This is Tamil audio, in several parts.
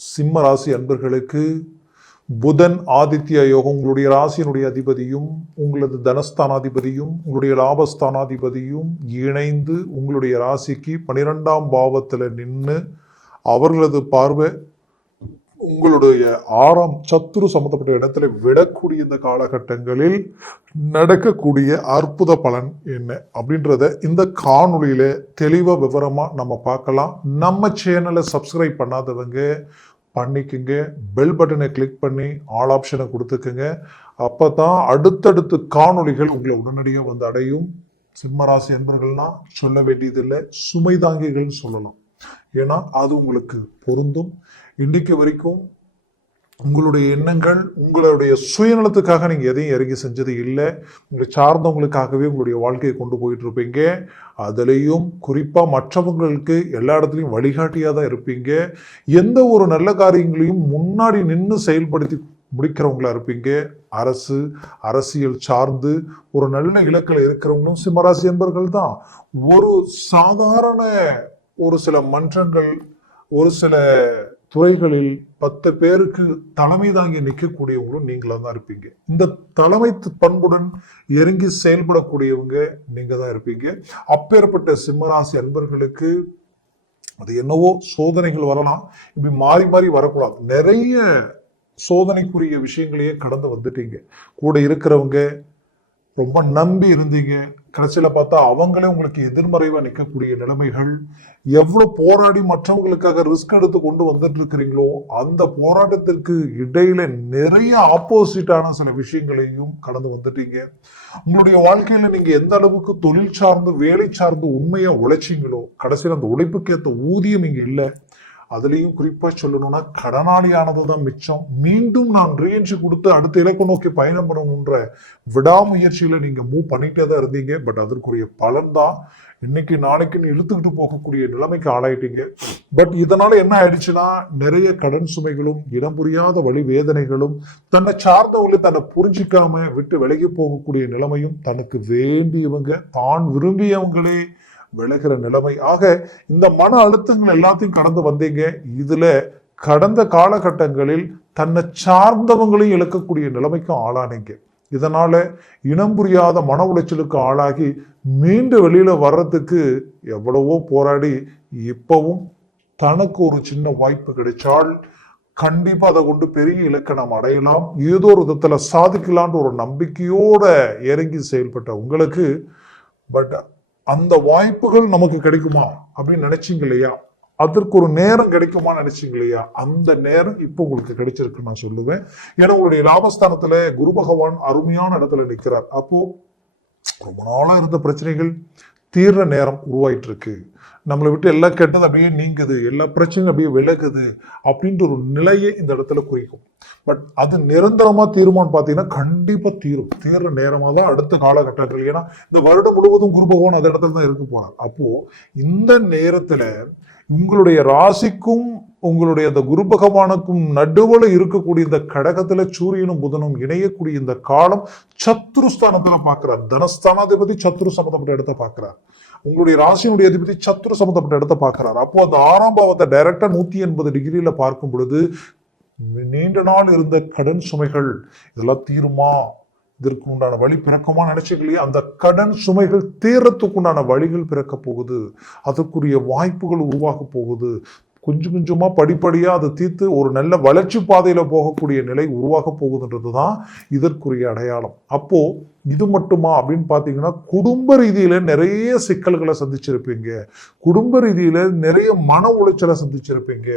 சிம்ம ராசி அன்பர்களுக்கு புதன் ஆதித்ய யோகம் உங்களுடைய ராசியினுடைய அதிபதியும் உங்களது தனஸ்தானாதிபதியும் உங்களுடைய லாபஸ்தானாதிபதியும் இணைந்து உங்களுடைய ராசிக்கு பனிரெண்டாம் பாவத்தில் நின்று அவர்களது பார்வை உங்களுடைய ஆறாம் சத்துரு சம்பந்தப்பட்ட இடத்துல விடக்கூடிய இந்த காலகட்டங்களில் நடக்கக்கூடிய அற்புத பலன் என்ன அப்படின்றத இந்த காணொளியில் தெளிவாக விவரமாக நம்ம பார்க்கலாம். நம்ம சேனலை சப்ஸ்கிரைப் பண்ணாதவங்க பண்ணிக்கோங்க. பெல் பட்டனை கிளிக் பண்ணி ஆல் ஆப்ஷனை கொடுத்துக்குங்க. அப்போ தான் அடுத்தடுத்து காணொளிகள் உங்களை உடனடியாக வந்து அடையும். சிம்மராசி என்பர்கள்னால் சொல்ல வேண்டியதில்லை. சுமை தாங்கிகள்னு சொல்லலாம். ஏன்னா அது உங்களுக்கு பொருந்தும். இன்றைக்கு வரைக்கும் உங்களுடைய எண்ணங்கள் உங்களுடைய சுயநலத்துக்காக நீங்கள் எதையும் இறங்கி செஞ்சது இல்லை. உங்களை சார்ந்தவங்களுக்காகவே உங்களுடைய வாழ்க்கையை கொண்டு போயிட்டு இருப்பீங்க அதுலேயும் குறிப்பாக மற்றவங்களுக்கு எல்லா இடத்துலையும் வழிகாட்டியாக தான் இருப்பீங்க. எந்த ஒரு நல்ல காரியங்களையும் முன்னாடி நின்று செயல்படுத்தி முடிக்கிறவங்களா இருப்பீங்க. அரசு அரசியல் சார்ந்து ஒரு நல்ல இலக்கில் இருக்கிறவங்களும் சிம்மராசி என்பர்கள் தான். ஒரு சாதாரண ஒரு சில மன்றங்கள் ஒரு சில துறைகளில் பத்து பேருக்கு தலைமை தாங்கி நிற்கக்கூடியவங்களும் நீங்களா தான் இருப்பீங்க. இந்த தலைமை பண்புடன் இறங்கி செயல்படக்கூடியவங்க நீங்க தான் இருப்பீங்க. அப்பேற்பட்ட சிம்மராசி அன்பர்களுக்கு அது என்னவோ சோதனைகள் வரலாம். இப்படி மாறி மாறி வரக்கூடாது. நிறைய சோதனைக்குரிய விஷயங்களையே கடந்து வந்துட்டீங்க. கூட இருக்கிறவங்க ரொம்ப நம்பி இருந்தீங்க. கடைசியில் பார்த்தா அவங்களே உங்களுக்கு எதிர்மறைவாக நிற்கக்கூடிய நிலைமைகள். எவ்வளோ போராடி மற்றவங்களுக்காக ரிஸ்க் எடுத்து கொண்டு வந்துட்டு இருக்கிறீங்களோ அந்த போராட்டத்திற்கு இடையில நிறைய ஆப்போசிட்டான சில விஷயங்களையும் கடந்து வந்துட்டீங்க. உங்களுடைய வாழ்க்கையில நீங்க எந்த அளவுக்கு தொழில் சார்ந்து வேலை சார்ந்து உண்மையா உழைச்சீங்களோ கடைசியில் அந்த உழைப்புக்கேற்ற ஊதியம் இங்கே இல்லை. அதுலேயும் குறிப்பாக சொல்லணும்னா கடனாளியானது தான் மிச்சம். மீண்டும் நான் ரீஎன்ட்ரி கொடுத்து அடுத்த இலக்கு நோக்கி பயணம் பண்ணணுன்ற விடாமுயற்சியில் நீங்கள் மூவ் பண்ணிட்டே தான் இருந்தீங்க. பட் அதற்குரிய பலன் தான் இன்னைக்கு நாளைக்குன்னு இழுத்துக்கிட்டு போகக்கூடிய நிலைமைக்கு ஆளாயிட்டீங்க. பட் இதனால என்ன ஆயிடுச்சுன்னா நிறைய கடன் சுமைகளும் இடம் புரியாத வழி வேதனைகளும் தன்னை சார்ந்தவங்களை தன்னை புரிஞ்சிக்காம விட்டு விலகி போகக்கூடிய நிலைமையும் தனக்கு வேண்டியவங்க தான் விரும்பியவங்களே விலகிற நிலைமை. ஆக இந்த மன அழுத்தங்கள் எல்லாத்தையும் கடந்து வந்தீங்க. இதுல கடந்த காலகட்டங்களில் தன்னை சார்ந்தவங்களையும் இழக்கக்கூடிய நிலைமைக்கும் ஆளானீங்க. இதனால இனம் புரியாத மன உளைச்சலுக்கு ஆளாகி மீண்டு வெளியில வர்றதுக்கு எவ்வளவோ போராடி இப்பவும் தனக்கு ஒரு சின்ன வாய்ப்பு கிடைச்சால் கண்டிப்பா அதை கொண்டு பெரிய இலக்கை நாம் அடையலாம். ஏதோ ஒரு விதத்துல சாதிக்கலான்ற ஒரு நம்பிக்கையோட இறங்கி செயல்பட்ட உங்களுக்கு பட் அந்த வாய்ப்புகள் நமக்கு கிடைக்குமா அப்படின்னு நினைச்சீங்க இல்லையா? அதற்கு ஒரு நேரம் கிடைக்குமா நினைச்சீங்க இல்லையா? அந்த நேரம் இப்போ உங்களுக்கு கிடைச்சிருக்கு நான் சொல்லுவேன். ஏன்னா உங்களுடைய லாபஸ்தானத்துல குரு பகவான் அருமையான இடத்துல நிற்கிறார் அப்போ ரொம்ப நாளா இருந்த பிரச்சனைகள் தீர்ற நேரம் உருவாயிட்டு இருக்கு நம்மளை விட்டு எல்லாம் கெட்டது அப்படியே நீங்குது எல்லா பிரச்சனையும் அப்படியே விலகுது அப்படின்ற ஒரு நிலையை இந்த இடத்துல குறிக்கும். பட் அது நிரந்தரமா தீருமான்னு பார்த்தீங்கன்னா கண்டிப்பா தீரும். தீர்ற நேரமாக தான் அடுத்த காலகட்டங்கள். ஏன்னா இந்த வருடம் முழுவதும் குரு பகவான் அந்த இடத்துல தான் இருக்க போறார். அப்போ இந்த நேரத்துல உங்களுடைய ராசிக்கும் உங்களுடைய அந்த குரு பகவானுக்கும் நடுவில் இருக்கக்கூடிய இந்த கடகத்தில் சூரியனும் புதனும் இணையக்கூடிய இந்த காலம் சத்ருஸ்தானத்தில் பார்க்கிறார் தனஸ்தானாதிபதி சத்ரு சம்மந்தப்பட்ட இடத்த பார்க்கிறார் உங்களுடைய ராசியினுடைய அதிபதி சத்ரு சம்மந்தப்பட்ட இடத்த பார்க்கிறார் அப்போ அந்த ஆறாம் பாவத்தை டைரக்டாக நூத்தி எண்பது டிகிரியில் பார்க்கும் பொழுது நீண்ட நாள் இருந்த கடன் சுமைகள் இதெல்லாம் தீருமா? இதற்கு உண்டான வழி பிறக்குமா நினைச்சீங்களே அந்த கடன் சுமைகள் தீரத்துக்கு உண்டான வழிகள் பிறக்க போகுது. அதற்குரிய வாய்ப்புகள் உருவாக போகுது. கொஞ்சம் கொஞ்சமாக படிப்படியாக அதை தீர்த்து ஒரு நல்ல வளர்ச்சி பாதையில் போகக்கூடிய நிலை உருவாக போகுதுன்றது தான் இதற்குரிய அடையாளம். அப்போது இது மட்டுமா அப்படின்னு பார்த்தீங்கன்னா குடும்ப ரீதியில் நிறைய சிக்கல்களை சந்திச்சிருப்பீங்க. குடும்ப ரீதியில் நிறைய மன உளைச்சலை சந்திச்சிருப்பீங்க.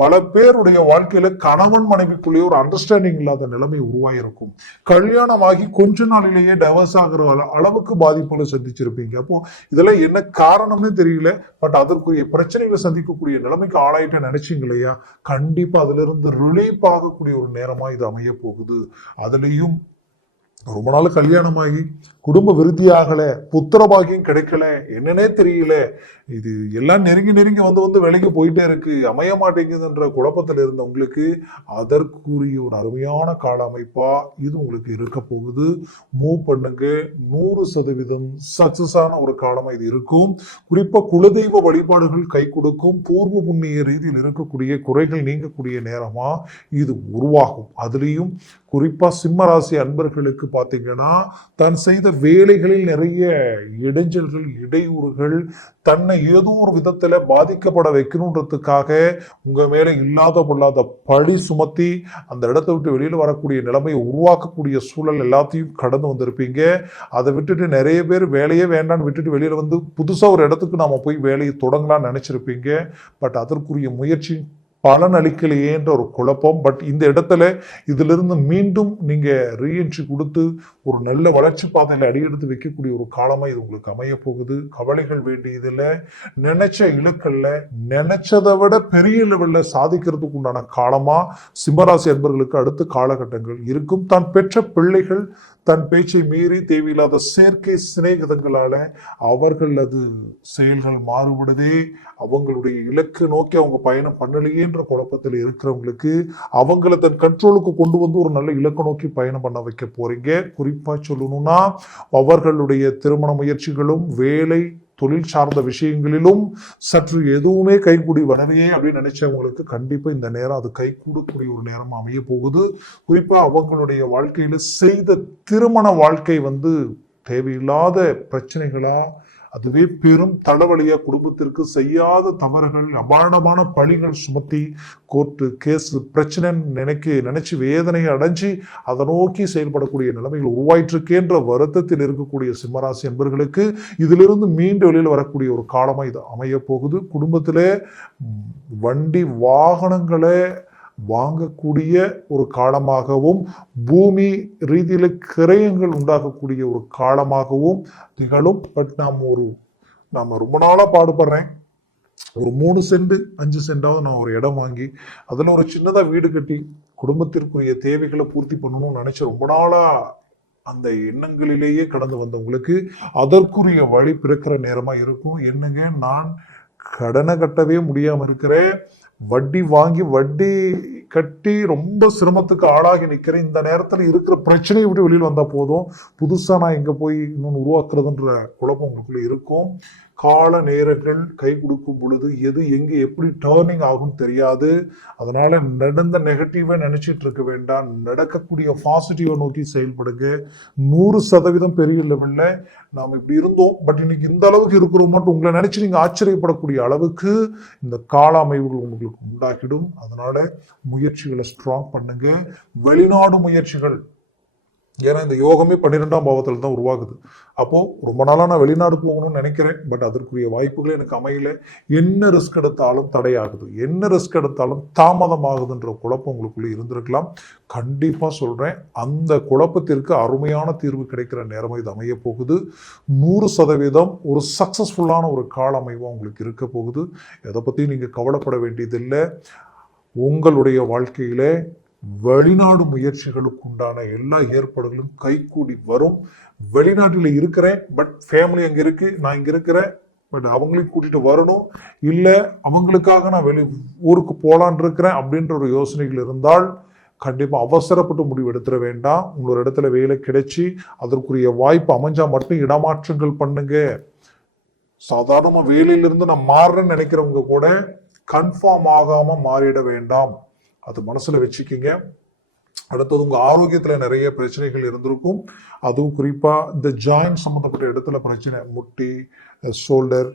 பல பேருடைய வாழ்க்கையில கணவன் மனைவிக்குள்ளேயே ஒரு அண்டர்ஸ்டாண்டிங் இல்லாத நிலைமை உருவாயிருக்கும். கல்யாணமாகி கொஞ்ச நாளிலேயே டைவர்ஸ் ஆகிற அளவுக்கு பாதிப்புகளை சந்திச்சிருப்பீங்க. அப்போ இதெல்லாம் என்ன காரணம்னே தெரியல. பட் அதற்குரிய பிரச்சனைகளை சந்திக்கக்கூடிய நிலைமைக்கு ஆளாயிட்ட நினைச்சீங்க இல்லையா? கண்டிப்பா அதுல இருந்து ரிலீஃப் ஆகக்கூடிய ஒரு நேரமா இது அமைய போகுது. அதுலயும் ரொம்ப நாள் கல்யாணமாகி குடும்ப விருத்தி ஆகலை புத்திர பாக்கியம் கிடைக்கல என்னன்னே தெரியல. இது எல்லாம் நெருங்கி நெருங்கி வந்து வந்து விலைக்கு போயிட்டே இருக்கு. அமைய மாட்டேங்குதுன்ற குழப்பத்தில் இருந்த உங்களுக்கு அதற்குரிய ஒரு அருமையான கால அமைப்பா இது உங்களுக்கு இருக்க போகுது. மூவ் பண்ணுங்க. நூறு சதவீதம் சக்சஸான ஒரு காலமாக இது இருக்கும். குறிப்பாக குலதெய்வ வழிபாடுகள் கை கொடுக்கும். பூர்வ புண்ணிய ரீதியில் இருக்கக்கூடிய குறைகள் நீங்கக்கூடிய நேரமாக இது உருவாகும். அதுலேயும் குறிப்பாக சிம்ம ராசி அன்பர்களுக்கு பார்த்தீங்கன்னா தான் செய்த வேலைகளில் நிறைய இடைஞ்சல்கள் இடையூறுகள் தன்னை ஏதோ ஒரு விதத்தில் பாதிக்கப்பட வைக்கணுன்றதுக்காக உங்கள் மேலே இல்லாத பொல்லாத பழி சுமத்தி அந்த இடத்தை விட்டு வெளியில் வரக்கூடிய நிலைமையை உருவாக்கக்கூடிய சூழல் எல்லாத்தையும் கடந்து வந்திருப்பீங்க. அதை விட்டுட்டு நிறைய பேர் வேலையே வேண்டாம்னு விட்டுட்டு வெளியில் வந்து புதுசாக ஒரு இடத்துக்கு நாம் போய் வேலையை தொடங்கலாம்னு நினச்சிருப்பீங்க. பட் அதற்குரிய முயற்சி பலன் அளிக்கலையேன்ற ஒரு குழப்பம். பட் இந்த இடத்துல இதிலிருந்து மீண்டும் நீங்கள் ரீஎன்ட்ரி கொடுத்து ஒரு நல்ல வளர்ச்சி பாதையில் அடியெடுத்து வைக்கக்கூடிய ஒரு காலமாக இது உங்களுக்கு அமைய போகுது. கவலைகள் வேண்டியதில்லை. நினைச்ச இலக்கல்ல நினைச்சதை விட பெரிய லெவலில் சாதிக்கிறதுக்கு உண்டான காலமாக சிம்மராசி அன்பர்களுக்கு அடுத்த காலகட்டங்கள் இருக்கும். தான் பெற்ற பிள்ளைகள் தன் பேச்சை மீறி தேவையில்லாத செயற்கை சிநேகிதங்களால அவர்களது செயல்கள் மாறுபடுதே அவங்களுடைய இலக்கு நோக்கி அவங்க பயணம் பண்ணலையேன்ற குழப்பத்தில் இருக்கிறவங்களுக்கு அவங்கள தன் கண்ட்ரோலுக்கு கொண்டு வந்து ஒரு நல்ல இலக்கு நோக்கி பயணம் பண்ண வைக்க போறீங்க. குறிப்பா சொல்லணும்னா அவர்களுடைய திருமண முயற்சிகளும் வேலை தொழில் சார்ந்த விஷயங்களிலும் சற்று எதுவுமே கைகூடி வரவையே அப்படின்னு நினைச்சவங்களுக்கு கண்டிப்பா இந்த நேரம் அது கைகூடக்கூடிய ஒரு நேரம் அமைய போகுது. குறிப்பா அவங்களுடைய வாழ்க்கையில செய்த திருமண வாழ்க்கை வந்து தேவையில்லாத பிரச்சனைகளா அதுவே பெரும் தலைவலியா குடும்பத்திற்கு செய்யாத தவறுகள் அபாரணமான பழிகள் சுமத்தி கோர்ட்டு கேஸ் பிரச்சனைன்னு நினைக்க நினைச்சு வேதனையை அடைஞ்சு அதை நோக்கி செயல்படக்கூடிய நிலைமைகள் உருவாயிட்டிருக்கேன்ற வருத்தத்தில் இருக்கக்கூடிய சிம்மராசி என்பர்களுக்கு இதிலிருந்து மீண்டு வெளியில் வரக்கூடிய ஒரு காலமாக இது அமைய போகுது குடும்பத்திலே வண்டி வாகனங்களை வாங்கக்கூடிய ஒரு காலமாகவும் பூமி ரீதியில் கிரயங்கள் உண்டாகக்கூடிய ஒரு காலமாகவும் திகழும். பட் நாம் ஒரு நாம ரொம்ப நாளாக பாடுபடுறேன். ஒரு மூணு சென்ட் அஞ்சு சென்டாவது நான் ஒரு இடம் வாங்கி அதில் ஒரு சின்னதாக வீடு கட்டி குடும்பத்திற்குரிய தேவைகளை பூர்த்தி பண்ணணும்னு நினச்சி ரொம்ப நாளாக அந்த எண்ணங்களிலேயே கடந்து வந்தவங்களுக்கு அதற்குரிய வழி பிறக்கிற நேரமாக இருக்கும். என்னங்க நான் கடனை கட்டவே முடியாமல் இருக்கிறேன். வட்டி வாங்கி வட்டி கட்டி ரொம்ப சிரமத்துக்கு ஆளாகி நிற்கிறேன் இந்த நேரத்தில் இருக்கிற பிரச்சனையை விட்டு வெளியில் வந்தால் போதும். புதுசாக நான் எங்கே போய் இன்னொன்று உருவாக்குறதுன்ற குழப்பம் உங்களுக்குள்ளே இருக்கும். கால நேரங்கள் கை கொடுக்கும் பொழுது எது எங்கே எப்படி டேர்னிங் ஆகும் தெரியாது. அதனால நடந்த நெகட்டிவை நினைச்சிட்டு இருக்க வேண்டாம். நடக்கக்கூடிய பாசிட்டிவை நோக்கி செயல்படுங்க. நூறு சதவீதம் பெரிய லெவலில் நாம் இப்படி இருந்தோம். பட் இன்னைக்கு இந்த அளவுக்கு இருக்கிறோம் மட்டும் உங்களை நினைச்சு நீங்கள் ஆச்சரியப்படக்கூடிய அளவுக்கு இந்த கால அமைவுகள் உங்களுக்கு உண்டாக்கிடும். அதனால முயற்சிகளை ஸ்ட்ராங் பண்ணுங்க. வெளிநாடு முயற்சிகள் ஏன்னா இந்த யோகமே பன்னிரெண்டாம் பாவத்தில் தான் உருவாகுது. அப்போது ரொம்ப நாளாக நான் வெளிநாடு போகணும்னு நினைக்கிறேன். பட் அதற்குரிய வாய்ப்புகள் எனக்கு அமையல. என்ன ரிஸ்க் எடுத்தாலும் தடையாகுது. என்ன ரிஸ்க் எடுத்தாலும் தாமதமாகுதுன்ற குழப்பம் உங்களுக்குள்ளே இருந்திருக்கலாம். கண்டிப்பாக சொல்கிறேன் அந்த குழப்பத்திற்கு அருமையான தீர்வு கிடைக்கிற நேரம் இது அமைய போகுது. நூறு சதவீதம் ஒரு சக்ஸஸ்ஃபுல்லான ஒரு கால அமைவாக உங்களுக்கு இருக்க போகுது. எதை பற்றியும் நீங்கள் கவலைப்பட வேண்டியதில்லை. உங்களுடைய வாழ்க்கையிலே வெளிநாடு முயற்சிகளுக்கு உண்டான எல்லா ஏற்பாடுகளும் கைகூடி வரும். வெளிநாட்டில் இருக்கிறேன் பட் ஃபேமிலி அங்கே இருக்கு நான் இங்கே இருக்கிறேன் பட் அவங்களையும் கூட்டிட்டு வரணும். இல்லை அவங்களுக்காக நான் வெளி ஊருக்கு போகலான் இருக்கிறேன் அப்படின்ற ஒரு யோசனைகள் இருந்தால் கண்டிப்பாக அவசரப்பட்டு முடிவு எடுத்துட வேண்டாம். உங்களோட இடத்துல வேலை கிடைச்சி அதற்குரிய வாய்ப்பு அமைஞ்சால் மட்டும் இடமாற்றங்கள் பண்ணுங்க. சாதாரணமாக வேலையிலிருந்து நான் மாறுறேன்னு நினைக்கிறவங்க கூட கன்ஃபார்ம் ஆகாமல் மாறிட வேண்டாம். அது மனசில் வச்சுக்கிங்க. அடுத்தது உங்கள் ஆரோக்கியத்தில் நிறைய பிரச்சனைகள் இருந்திருக்கும். அதுவும் குறிப்பாக இந்த ஜாயிண்ட் சம்மந்தப்பட்ட இடத்துல பிரச்சனை முட்டி ஷோல்டர்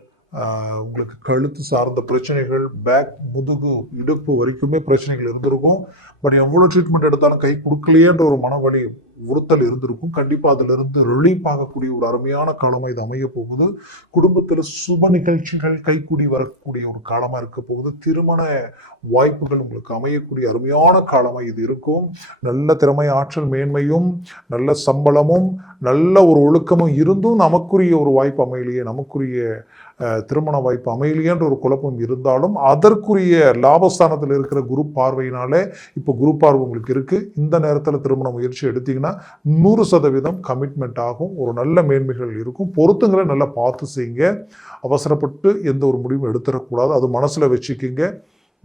உங்களுக்கு கழுத்து சார்ந்த பிரச்சனைகள் பேக் முதுகு இடுப்பு வரைக்குமே பிரச்சனைகள் இருந்திருக்கும். பட் எவ்வளோ ட்ரீட்மெண்ட் எடுத்தாலும் கை கொடுக்கலையேன்ற ஒரு மனவழி உறுத்தல் இருந்திருக்கும். கண்டிப்பாக அதிலிருந்து ரிலீஃப் ஆகக்கூடிய ஒரு அருமையான காலமாக இது அமைய போகுது. குடும்பத்தில் சுப நிகழ்ச்சிகள் கைக்கூடி வரக்கூடிய ஒரு காலமாக இருக்க போகுது. திருமண வாய்ப்புகள் உங்களுக்கு அமையக்கூடிய அருமையான காலமாக இது இருக்கும். நல்ல திறமை ஆற்றல் மேன்மையும் நல்ல சம்பளமும் நல்ல ஒரு ஒழுக்கமும் இருந்தும் நமக்குரிய ஒரு வாய்ப்பு அமையலையே நமக்குரிய திருமண வாய்ப்பு அமையலையேன்ற ஒரு குழப்பம் இருந்தாலும் அதற்குரிய லாபஸ்தானத்தில் இருக்கிற குரு பார்வையினாலே இப்போ குரு பார்வை உங்களுக்கு இருக்குது இந்த நேரத்தில் திருமண முயற்சி எடுத்தீங்கன்னா நூறு சதவீதம் கமிட்மெண்ட் ஆகும் ஒரு நல்ல மேன்மைகள் இருக்கும். பொருத்தங்களை நல்லா பார்த்து செய்யுங்க. அவசரப்பட்டு எந்த ஒரு முடிவும் எடுத்துடக்கூடாது. அது மனசில் வச்சுக்கிங்க.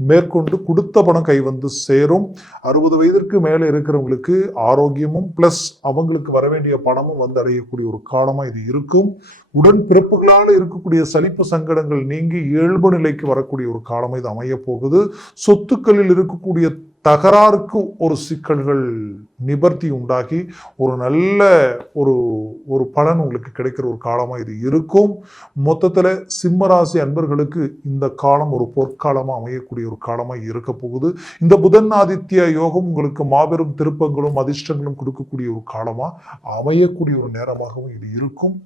மேற்கொண்டு கொடுத்த பணம் கை வந்து சேரும். அறுபது வயதிற்கு மேலே இருக்கிறவங்களுக்கு ஆரோக்கியமும் ப்ளஸ் அவங்களுக்கு வர வேண்டிய பணமும் வந்து அடையக்கூடிய ஒரு காலமாக இது இருக்கும். உடன் பிறப்புகளால் இருக்கக்கூடிய சலிப்பு சங்கடங்கள் நீங்கி இயல்பு நிலைக்கு வரக்கூடிய ஒரு காலமாக இது அமைய போகுது சொத்துக்களில் இருக்கக்கூடிய தகராறுக்கு ஒரு சிக்கல்கள் நிபர்த்தி உண்டாகி ஒரு நல்ல ஒரு ஒரு பலன் உங்களுக்கு கிடைக்கிற ஒரு காலமாக இது இருக்கும். மொத்தத்தில் சிம்மராசி அன்பர்களுக்கு இந்த காலம் ஒரு பொற்காலமாக அமையக்கூடிய ஒரு காலமாக இருக்க போகுது. இந்த புதன் ஆதித்ய யோகம் உங்களுக்கு மாபெரும் திருப்பங்களும் அதிர்ஷ்டங்களும் கொடுக்கக்கூடிய ஒரு காலமாக அமையக்கூடிய ஒரு நேரமாகவும் இது இருக்கும்.